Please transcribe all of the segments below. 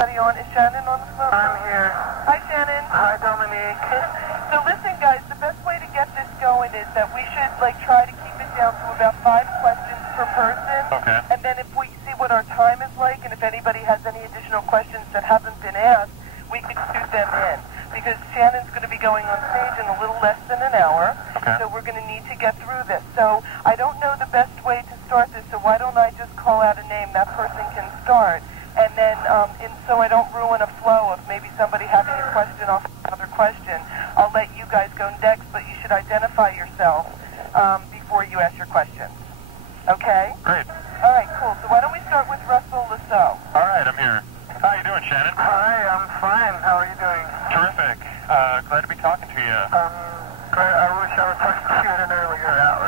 anybody on? Is Shannon on the phone? I'm here. Hi, Shannon. Hi, Dominique. So listen, guys, the best way to get this going is that we should, try to keep it down to about 5 questions per person. Okay. And then if we see what our time is like, and if anybody has any additional questions that haven't been asked, we could shoot them in. Because Shannon's going to be going on stage in a little less than an hour. Okay. So we're going to need to get through this. So I don't know the best way to start this, so why don't I just call out a name, that person can start. And then, so I don't ruin a flow of maybe somebody having a question off another question, I'll let you guys go next, but you should identify yourself before you ask your questions. Okay? Great. All right, cool. So why don't we start with Russell Lasso? All right, I'm here. How you doing, Shannon? Hi, I'm fine. How are you doing? Terrific. Glad to be talking to you. Great. I wish I was talking to you at an earlier hour.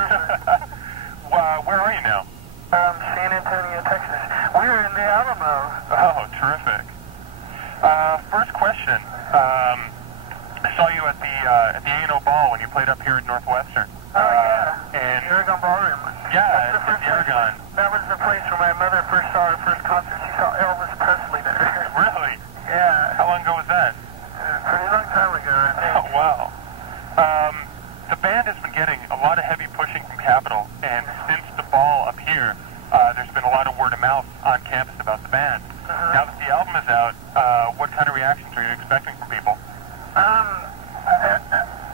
Where are you now? San Antonio, Texas. We're in the Alamo. Oh, terrific. First question. I saw you at the A&O Ball when you played up here at Northwestern. Oh, yeah. And the Aragon Ballroom. yeah, That's the at first Aragon. That was the place where my mother first saw her first concert. She saw Elvis Presley there. Really? Yeah. How long ago was that? A pretty long time ago, I think. Oh, wow. The band has been getting a lot of heavy pushing from Capitol, and since the ball up here, there's been a lot of word of mouth on campus about the band. Now that the album is out, what kind of reactions are you expecting from people?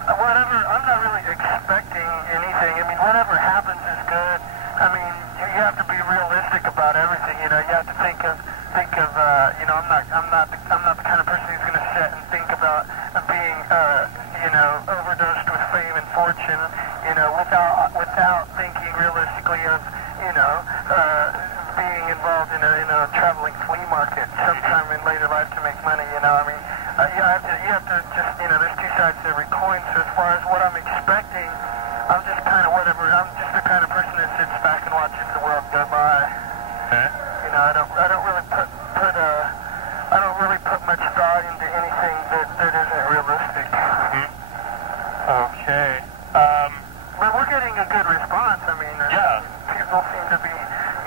Whatever. I'm not really expecting anything. I mean, whatever happens is good. I mean, you have to be realistic about everything. You know, you have to think of. You know, I'm not the kind of person who's going to sit and think about being, you know, overdosed with fame and fortune. You know, without thinking realistically of, you know, being involved in a traveling flea market sometime in later life to make money. You know, I mean, you have to just, you know, there's two sides to every coin. So as far as what I'm expecting, I'm just kind of whatever. I'm just the kind of person that sits back and watches the world go by. Okay. You know, I don't really put much thought into anything that isn't realistic. Mm-hmm. Okay. But we're getting a good response. I mean, yeah. People seem to be,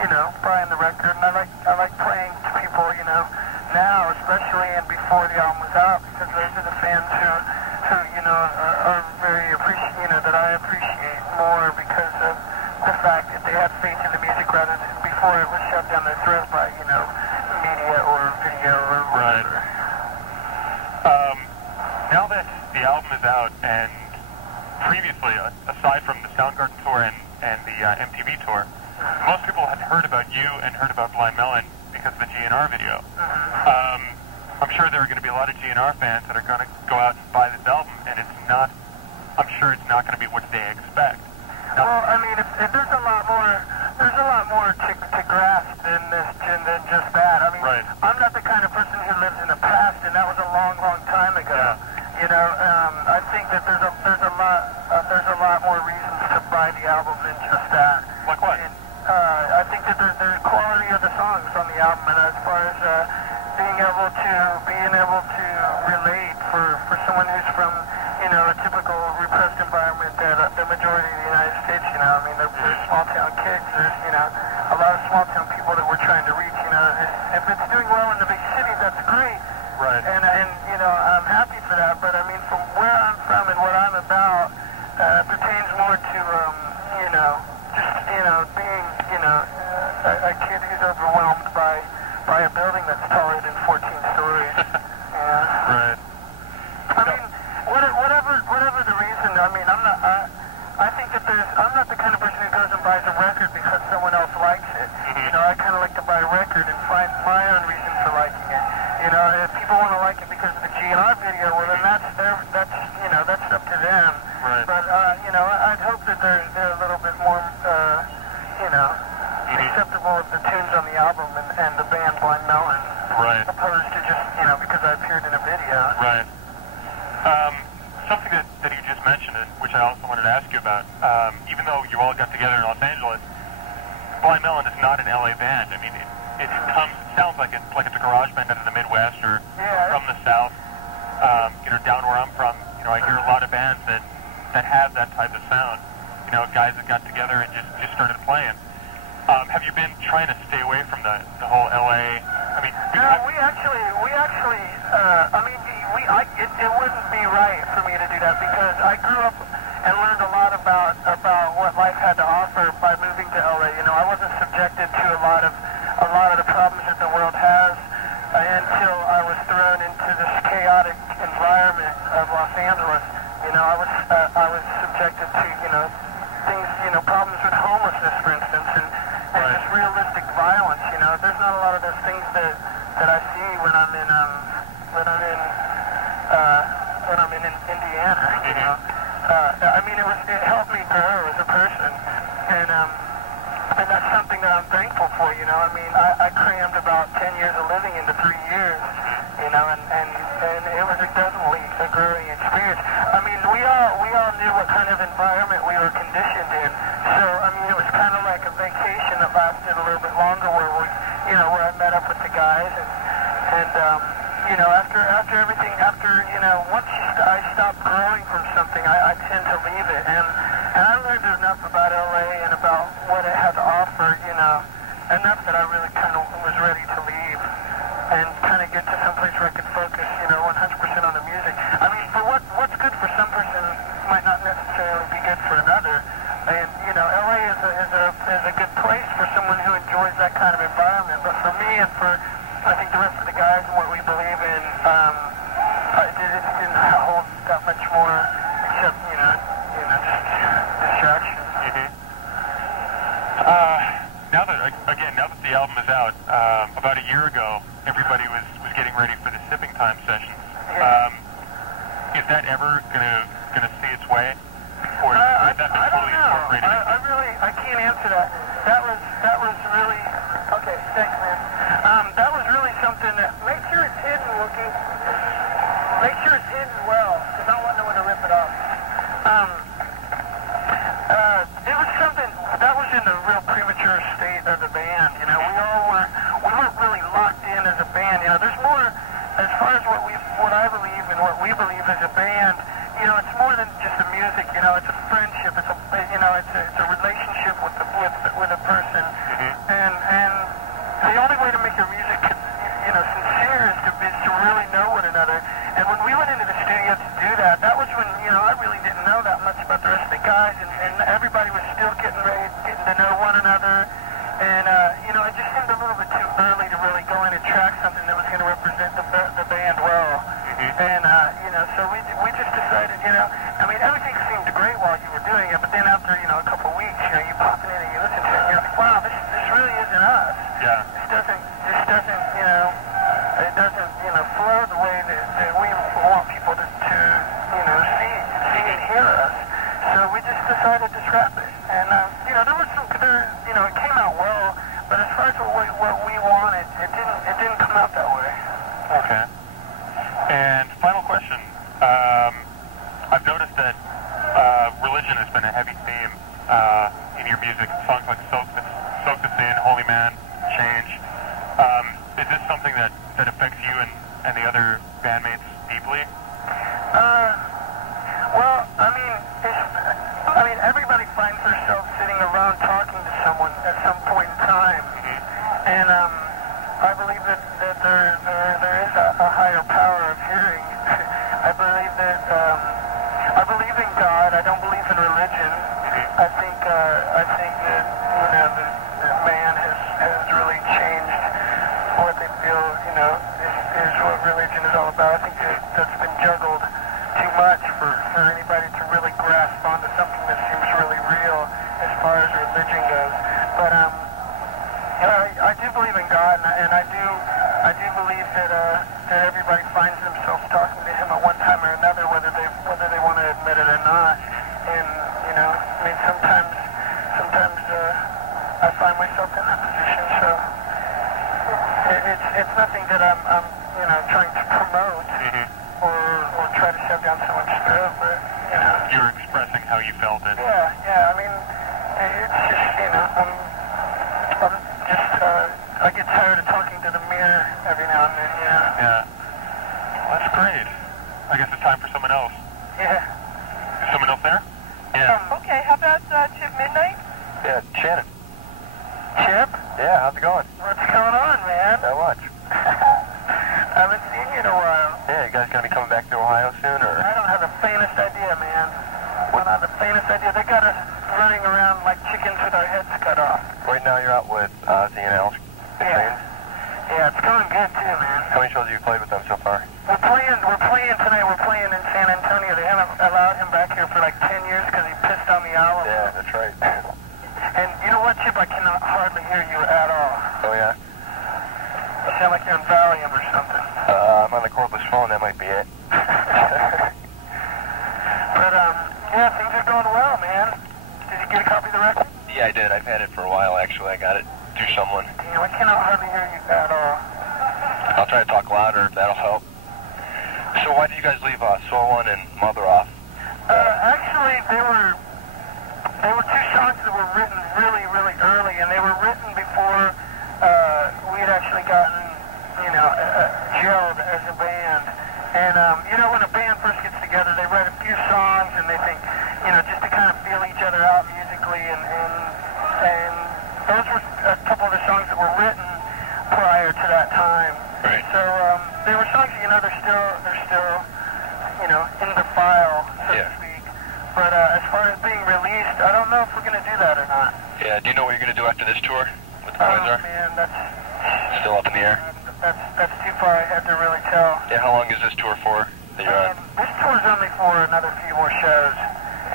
you know, buying the record, and I like playing to people, you know, now especially and before the album was out, because those are the fans who you know are very that I appreciate more because of the fact that they had faith in the music rather than before it was shoved down their throat by, you know, media or video or whatever. Right. Now that the album is out, and previously, aside from the Soundgarden tour and the MTV tour, most people had heard about you and heard about Blind Melon because of the GNR video. I'm sure there are going to be a lot of GNR fans that are going to go out and buy this album, and I'm sure it's not going to be what they expect. Well, I mean, if there's a lot more to grasp than just that. I mean, right. I'm not the kind of person who lives in the past, and that was a long, long time ago. Yeah. You know, I think that there's a lot more reasons to buy the album than just that. Like what? And, I think that there's the quality of the songs on the album, and as far as being able to relate for someone who's from, you know, a typical repressed environment that the majority of the United States, you know, I mean, there's small town kids, there's, you know, a lot of small town people that we're trying to reach, you know. If it's doing well in the big city, that's great. Right. And you know, I'm happy for that, but I mean, from where I'm from and what I'm about, pertains more to, you know, just, you know, being, you know, a kid who's overwhelmed by a building that's taller than 14 stories. Yeah. Right. I mean, whatever the reason, I mean, I think that I'm not the kind of person who goes and buys a record because someone else likes it. Mm-hmm. You know, I kind of like to buy a record and find my own reason for liking it. You know, if people want to like it because of the GNR video, well then that's you know, that's up to them. Right. But you know, I'd hope that they're a little bit more you know, acceptable of the tunes on the album and the band Blind Melon. Right. Opposed to just, you know, because I appeared in a video. Right. Something that you just mentioned, which I also wanted to ask you about, even though you all got together in Los Angeles, Blind Melon is not an LA band. I mean, it sounds like it's a garage band out of the Midwest or from the South. You know, down where I'm from, you know, I hear a lot of bands that have that type of sound. You know, guys that got together and just started playing. Have you been trying to stay away from the whole LA? I mean, No, it wouldn't be right for me to do that because I grew up and learned a lot about what life had to offer by moving to LA. You know, I wasn't subjected to a lot of the problems that the world has until I was thrown into this chaotic environment of Los Angeles. You know, I was subjected to things, problems with homelessness, for instance, and just realistic violence. You know, there's not a lot of those things that I see when I'm in Indiana. You know, I mean, it helped me grow as a person, and that's something that I'm thankful for. You know, I mean, I crammed about 10 years of living into 3 years. You know, and it was definitely a growing experience. I mean, we all knew what kind of environment we were conditioned in. So, I mean, it was kind of like a vacation that lasted a little bit longer where where I met up with the guys and after everything, once I stopped growing from something, I tend to leave it. And I learned enough about LA and about what it had to offer, enough that I really kind of was ready to leave and kind of get to some place where I could focus, 100% on the music. I mean, for what's good for some person might not necessarily be good for another. And, LA is a good place for someone who enjoys that kind of environment. But for me and for, I think, the rest of the guys and what we believe in, it didn't hold that much more except, just distraction. Now that the album is out, about a year ago, everybody was getting ready for the Sipping Time sessions. Is that ever gonna see its way, or is that totally incorporated? I can't answer that. That was really okay. Thanks, man. That was really something that make sure it's hidden, Wookie. Make sure it's hidden well, because I want no one to rip it off. It was something that was in the real premature state of the band. We weren't really locked in as a band. There's more as far as what I believe and what we believe as a band. It's more than just the music. It's a friendship. It's a relationship with a person. And the only way to make your music, sincere is to really know one another. And when we went into the studio to do that, that was when I really didn't know that much about the rest of the guys, and everybody was still getting to know one another. And it just seemed a little bit too early to really go in and track something that was going to represent the band well. And so we just decided, everything seemed great while you were doing it, but then after a couple of weeks, you pop in and you listen to it, and you're like, wow, this really isn't us. Yeah. This doesn't it doesn't flow the way that we want people to see and hear us. So we just decided to scrap it. And there was it came out well, but as far as what we wanted, it didn't come out that way. Okay. And final question. I've noticed that religion has been a heavy theme in your music. Songs like Soak This In, Holy Man, Change. Is this something that affects you and the other bandmates deeply? Well, I mean, everybody finds themselves sitting around talking to someone at some point in time, and I believe that there is a higher power of hearing. I believe in God. I don't believe in religion. I think that that man has really changed what they feel is what religion is all about. I think that's been juggled too much for anybody to really grasp onto something that seems really real as far as religion goes. But I do believe in God, and I do believe that everybody finds themselves talking to Him at one time or another, whether they want to admit it or not. And sometimes I find myself in that position. So it's nothing that I'm trying to promote or try to shove down someone's throat, but You're expressing how you felt it. Yeah. I mean, it's just I get tired of talking to the mirror every now and then. Yeah. Well, that's great. I guess it's time for someone else. Yeah. Is someone else there? Yeah. Okay, how about Chip Midnight? Yeah, Shannon. Chip? Yeah, how's it going? What's going on, man? Not much. Haven't seen you in a while. Yeah, you guys gonna be coming back to Ohio soon, or? I don't have the faintest idea, man. I don't have the faintest idea. They got us running around like chickens with our heads cut off. Right now you're out with Ozzy and Alice. Yeah, it's going good too, man. How many shows have you played with them so far? We're playing tonight. We're playing in San Antonio. They haven't allowed him back here for like 10 years because he pissed on the album. Yeah, that's right. And you know what, Chip? I cannot hardly hear you at all. Oh yeah? You sound like you're on Valium or something. I'm on the cordless phone, that might be it. But, yeah, things are going well, man. Did you get a copy of the record? Yeah, I did. I've had it for a while, actually. I got it through someone. Damn, I cannot hardly hear you at all. I'll try to talk louder, if that'll help. So why did you guys leave Soul One and Mother off? Actually, they were two songs that were written really, really early, and they were written before we had actually gotten, gelled as a band. And, when a band first gets together, they write a few songs, and they think, just to kind of feel each other out musically, and those were a couple of the songs that were written prior to that time. Right. So, they were songs, they're still, in the file, so to speak. But as far as being released, I don't know if we're going to do that or not. Yeah, do you know what you're going to do after this tour? What the plans are? Man, that's still up in the air? That's too far ahead to really tell. Yeah, how long is this tour for that you're on? This tour's only for another few more shows.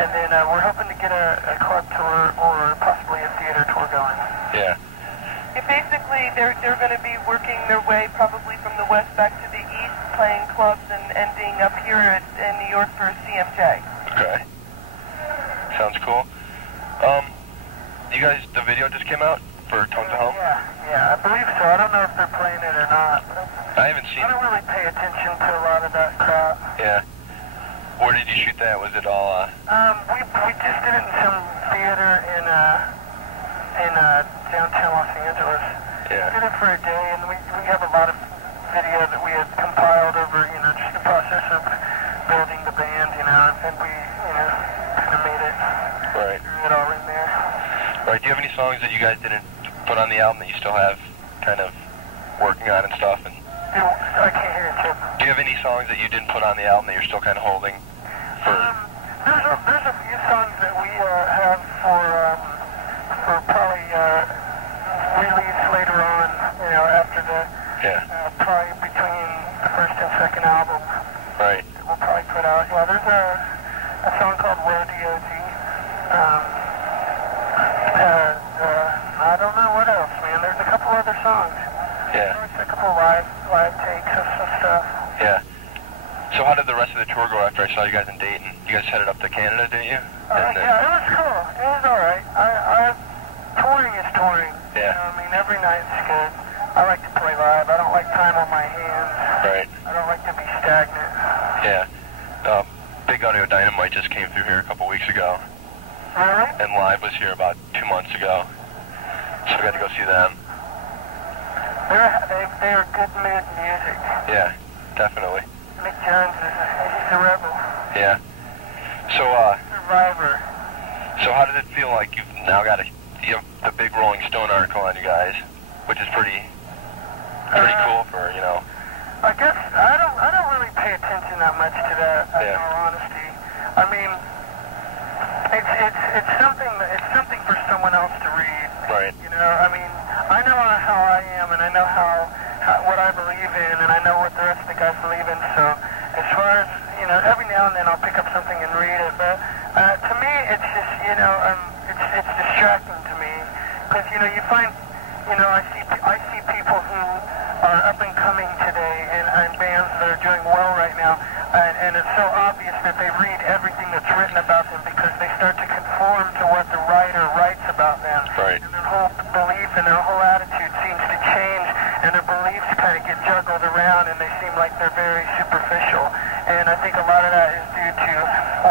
And then we're hoping to get a club tour or possibly a theater tour going. Yeah. Basically, they're going to be working their way probably from the west back to the east, playing clubs and ending up here in New York for CMJ. Okay. Sounds cool. You guys, the video just came out for Tones of Home? Yeah, I believe so. I don't know if they're playing it or not. I haven't seen it. I don't really pay attention to a lot of that crap. Yeah. Where did you shoot that? Was it all, We just did it in some theater in downtown Los Angeles. Yeah. We did it for a day, and we have a lot of video that we had compiled over, just the process of building the band, and we, kind of made it. Right. Threw it all in there. Right. Do you have any songs that you guys didn't put on the album that you still have kind of working on and stuff? And I can't hear you, Chip. do you have any songs that you didn't put on the album that you're still kind of holding for? There's a few songs that we have for probably release later on, after the probably between the first and second album. Right. We'll probably put out. Yeah, there's a song called Rodeo-Z. I don't know what else, man. There's a couple other songs. Yeah. There's a couple live takes of some stuff. Yeah. So how did the rest of the tour go after I saw you guys in Dayton? You guys headed up to Canada, didn't you? Yeah, it was cool. It was all right. Touring is touring. Yeah. Every night's good. I like to play live. I don't like time on my hands. Right. I don't like to be stagnant. Yeah. Big Audio Dynamite just came through here a couple weeks ago. Really? And Live was here about 2 months ago. So we got to go see them. They're good mood music. Yeah, definitely. Mick Jones he's a rebel. Yeah. So, Survivor. So how does it feel like you've now got you have the big Rolling Stone article on you guys, which is pretty cool for, I guess I don't really pay attention that much to that, in all honesty. I mean, it's something for someone else to read. Right. I know how I am, and I know how what I believe in, and I know what the rest of the guys believe in. So as far as every now and then I'll pick up something and read it, but to me it's just it's distracting to me because you find I see people who are up and coming today and bands that are doing well right now, and it's so obvious that they read everything that's written about them because they start to conform to what the writer writes about them. Right. And their whole belief and their whole attitude seems to change, and their beliefs kind of get juggled around, and they seem like they're very superficial. And I think a lot of that is due to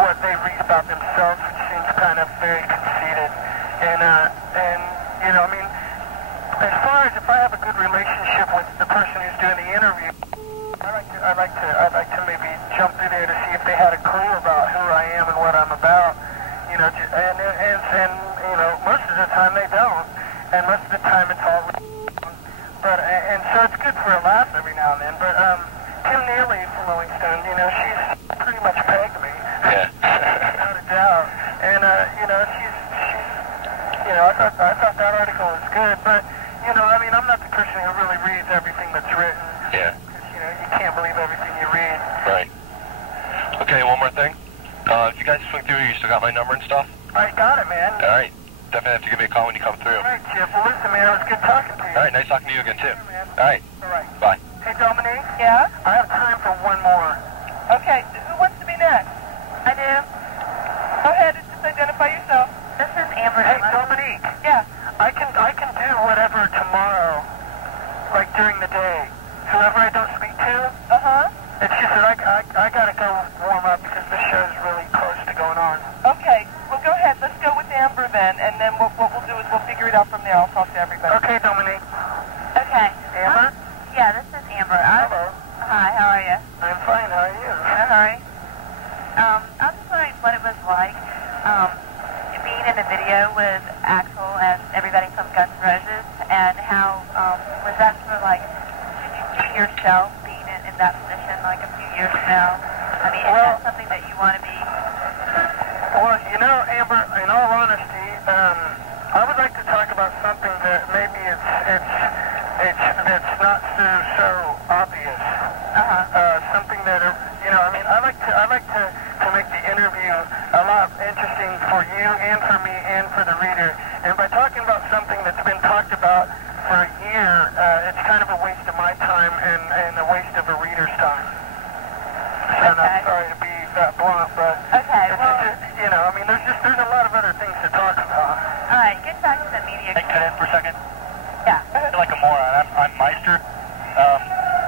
what they read about themselves, which seems kind of very conceited. And as far as if I have a good relationship with the person who's doing the interview, I'd like to maybe jump through there to see if they had a clue about who I am and what I'm about. And most of the time they don't, and most of the time it's all. but and so it's good for a laugh every now and then. But Kim Neely from Rolling Stone, you know, she's pretty much pegged me. Yeah. Without a doubt. And you know, she's you know, I thought that article was good, but you know, I mean, I'm not the person who really reads everything that's written. Yeah. Because you know, you can't believe everything you read. Right. Okay, one more thing. If you guys swing through, you still got my number and stuff? I got it, man. All right. Definitely have to give me a call when you come through. All right, Chip. Well, listen, man, it was good talking to you. All right, nice talking to you again, too. Sure, man. All right. All right. Bye. Hey, Dominique. Yeah? I have time for one more. Okay, who wants to be next? I do. Go ahead and just identify yourself. This is Amber. Hey, Dominique. Yeah. I can do whatever tomorrow, like during the day. Whoever I don't speak to, Uh-huh. it's just that I gotta go warm up because this show's really close to going on. Okay, well go ahead. Let's go with Amber then, and then what we'll do is we'll figure it out from there. I'll talk to everybody. Okay, Dominique. Okay. Amber? Yeah, this is Amber. Hello. Hi, how are you? I'm fine. How are you? All right. I was just wondering what it was like being in the video with Axel and everybody from Guns N' Roses, and how was that sort of like, did you see yourself being in that position like a few years from now? I mean, is that something that you want to be? Well, you know, Amber, in all honesty, I would like to talk about something that maybe it's not so obvious. Something that you know, I mean, I like to make the interview a lot interesting for you and for me and for the reader. And by talking about something that's been talked about for a year, it's kind of a waste of my time and a waste of a reader's time. And I'm sorry to be that blunt, but Okay, it's well, just, you know, I mean, there's a lot of other things to talk about. all right, get back to the media. Can I cut in for a second? Yeah. I feel like a moron. I'm Meister.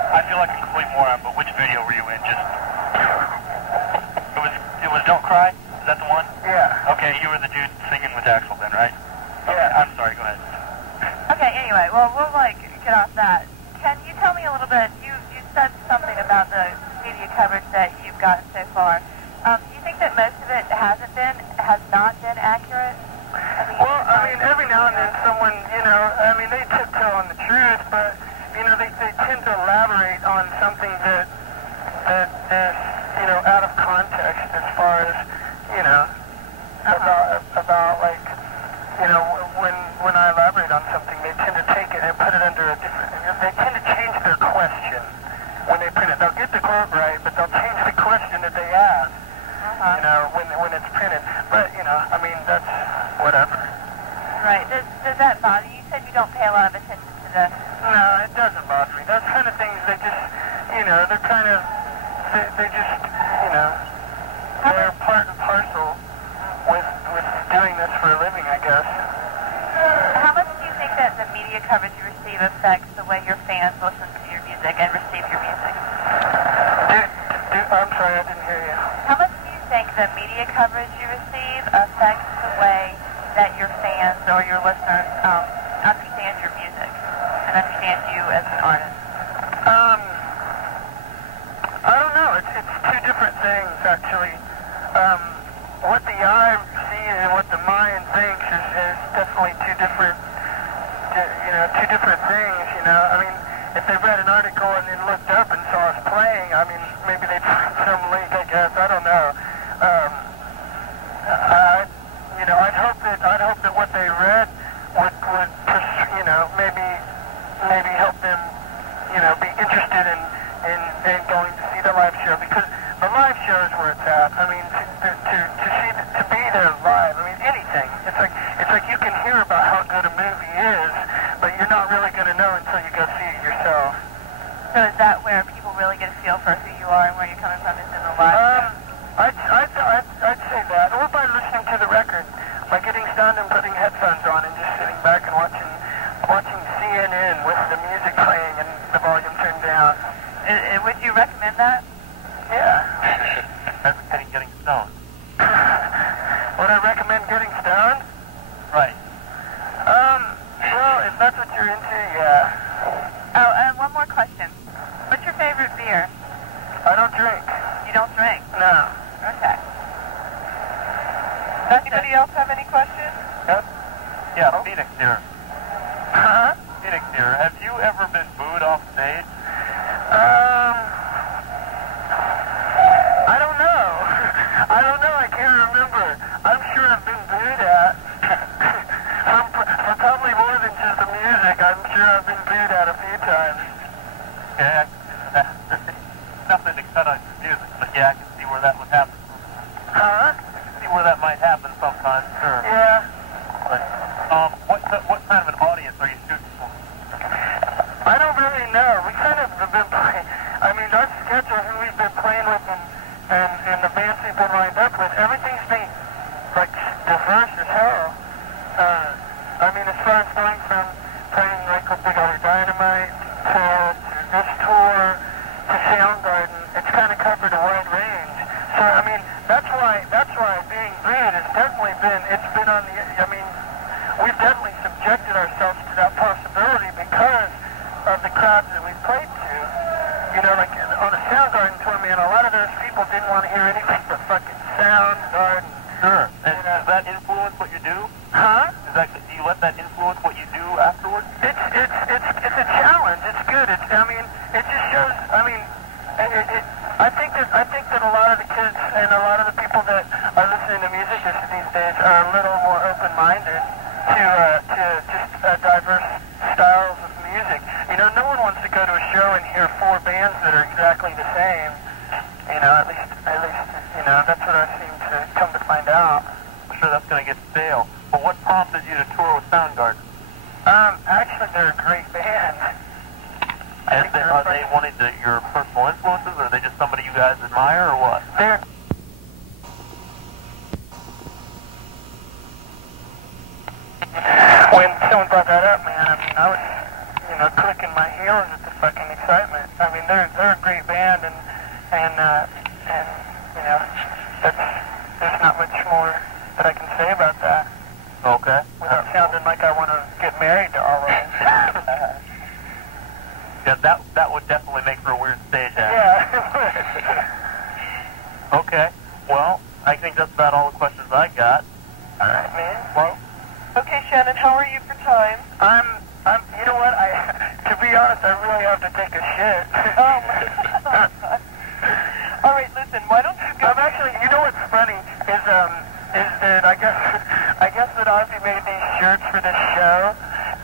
I feel like a complete moron, but which video were you in? Just it was Don't Cry? Is that the one? Yeah. Okay, you were the dude singing with Axel then, right? Yeah. I'm sorry, go ahead. Okay, anyway, well, we'll get off that. Can you tell me a little bit, you said something about the media coverage that you've gotten so far. Do you think that most of it has not been accurate? Well, I mean, every now and then someone, you know, I mean, they tiptoe on the truth, but, you know, they tend to elaborate on something that is, you know, out of context as far as, you know, about like, you know, when I elaborate on something, they tend to take it and put it under a different, they tend to change their question when they print it. They'll get the quote right, but they'll change the question that they ask, you know, when it's printed. But, you know, I mean, that's whatever. Right. Does that bother you? You said you don't pay a lot of attention to the... No, it doesn't bother me. Those kind of things, they just, you know, they're kind of, they just, you know, they're part and parcel with doing this for a living, I guess. How much do you think that the media coverage you receive affects the way your fans listen to your music and receive your music? I'm sorry, I didn't hear you. How much do you think the media coverage you receive affects the way that your fans or your listeners understand your music and understand you as an artist? I don't know. It's two different things, actually. What the eye sees and what the mind thinks is definitely two different things, you know. I mean, if they read an article and then looked up and saw us playing, I mean, maybe they'd find some link, I guess. I don't know. You know, I'd hope that what they read would you know, maybe help them, you know, be interested in going to see the live show, because the live show is where it's at. I mean, to be there live. I mean, anything. It's like you can hear about how good a movie is, but you're not really going to know until you go see it yourself. So is that where people really get a feel for who you are and where you're coming from, is in the live? I'd say that, or by listening to the record, by getting stoned and putting headphones on and just sitting back and watching CNN with the music playing and the volume turned down. Would you recommend that? Yeah. Advocating getting stoned. Would I recommend getting stoned? Right. Well, if that's what you're into, yeah. Oh, and one more question. What's your favorite beer? I don't drink. You don't drink? No. Okay. Does anybody else have any questions? Yep. Yeah, Phoenix here. Huh? Phoenix here. Have you ever been booed off stage? I don't know. I don't know. I can't remember. I'm sure I've been booed at. For probably more than just the music. I'm sure I've been booed at a few times. Yeah, nothing to cut on your music, but yeah, I can see where that would happen. Huh? I can see where that might happen sometimes, sure. Yeah. But, what kind of an audience are you shooting for? I don't really know. We kind of have been playing. I mean, our schedule, who we've been playing with, and the bands we've been lined up with, everything's been like diverse as hell. I mean, as far as going from playing like with Big Old Dynamite to this tour to Soundgarden, it's kind of covered a wide range. So I mean, that's why being booed has definitely been. It's been on the. I mean, we've definitely subjected ourselves to that possibility because of the crowds that we've played to. You know, like on a Soundgarden tour, man, a lot of those people didn't want to hear anything but fucking Soundgarden. Sure. And does that influence what you do? Huh? Do you let that influence what you do afterwards? It's a challenge. It's good. I mean, it just shows. I mean, I think that a lot of the kids and a lot of the people that are listening to music these days are a little more open-minded to just diverse styles of music. You know, no one wants to go to a show and hear 4 bands that are exactly the same. You know, at least, you know, that's what I seem to come to find out. I'm sure that's going to get stale. But what prompted you to tour with Soundgarden? Actually, they're a great band. And are they one of your personal influences, or are they just somebody you guys admire, or what? They're... When someone brought that up, man, I mean, I was, you know, clicking my heels at the fucking excitement. I mean, they're a great band, and you know, there's not much more that I can say about that. Okay. Without sounding like I want to get married to all of them. Yeah, that would definitely make for a weird stage act. Yeah. Okay. Well, I think that's about all the questions I got. All right, man. Well. Okay, Shannon, how are you for time? I'm. You know what? To be honest, I really have to take a shit. Oh my God. All right, listen. Why don't you go? I'm actually. You know what's funny is that I guess that Ozzy made these shirts for this show,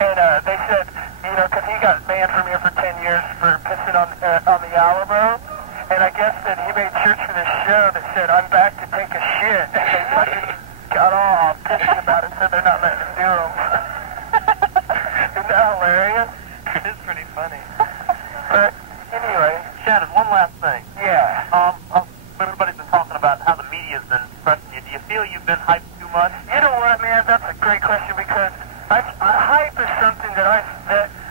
and they said, you know, because he got banned from here for 10 years for pissing on the Alamo, and I guess that he made shirts for this show that said, "I'm back to take a shit," and they fucking got all pissy about it, so they're not letting him do them. Isn't that hilarious? It is pretty funny. But anyway, Shannon, one last thing. yeah. Everybody's been talking about how the media's been pressing you. Do you feel you've been hyped too much? You know what, man? That's a great question because hype is something that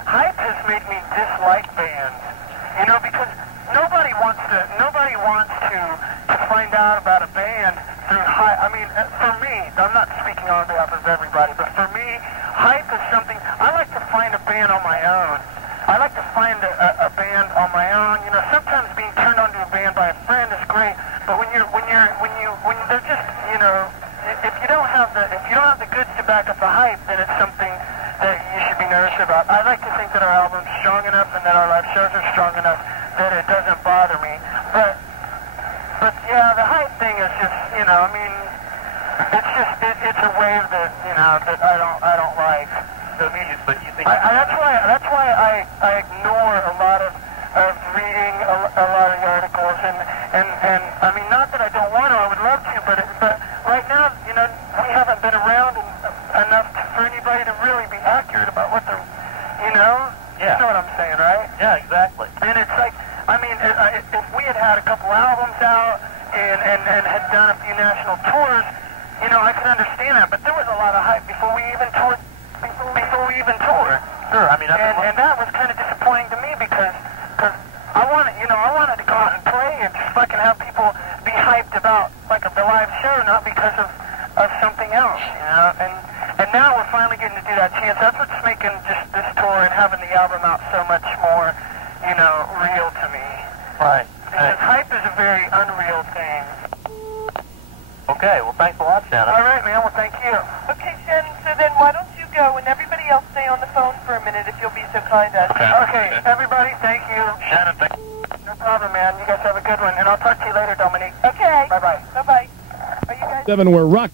hype has made me dislike bands. You know, because nobody wants to find out about a band through hype. I mean, for me, I'm not speaking on behalf of everybody, but for me, hype is something I like to find a band on my own. I like to find a band on my own. You know, sometimes being turned on to a band by a friend is great, but when they're just, you know, if you don't have the goods to back up the hype, then it's something that you should be nervous about. I like to think that our album's strong enough and that our live shows are strong enough that it doesn't bother me. But yeah, the hype thing is just, you know, I mean, it's a wave that, you know, that I don't like. So but you think That's why I ignore a lot of reading a lot of the articles and I mean, not that I don't want to, I would love to, but right now, you know, we haven't been around enough for anybody to really be accurate about what they're, you know? Yeah. You know what I'm saying, right? Yeah, exactly. And it's like, I mean, if we had a couple albums out and had done a few national tours, you know, I could understand that, but there was a lot of hype before we even toured. Sure, I mean, and that was kind of disappointing to me because I wanted to go out and play and just fucking have people be hyped about like the live show, not because of something else, you know. And now we're finally getting to do that chance. That's what's making just this tour and having the album out so much more, you know, real to me. Right. Because hype is a very unreal thing. Okay, well, thanks a lot, Shannon. All right, man. Well, thank you. Okay, Shannon, so then why don't you go and everybody else stay on on the phone for a minute if you'll be so kind as. Okay, everybody, thank you. Shannon, thank you. No problem, man. You guys have a good one, and I'll talk to you later, Dominique. Okay. Bye-bye. Bye-bye. Are you guys... 7 where Rock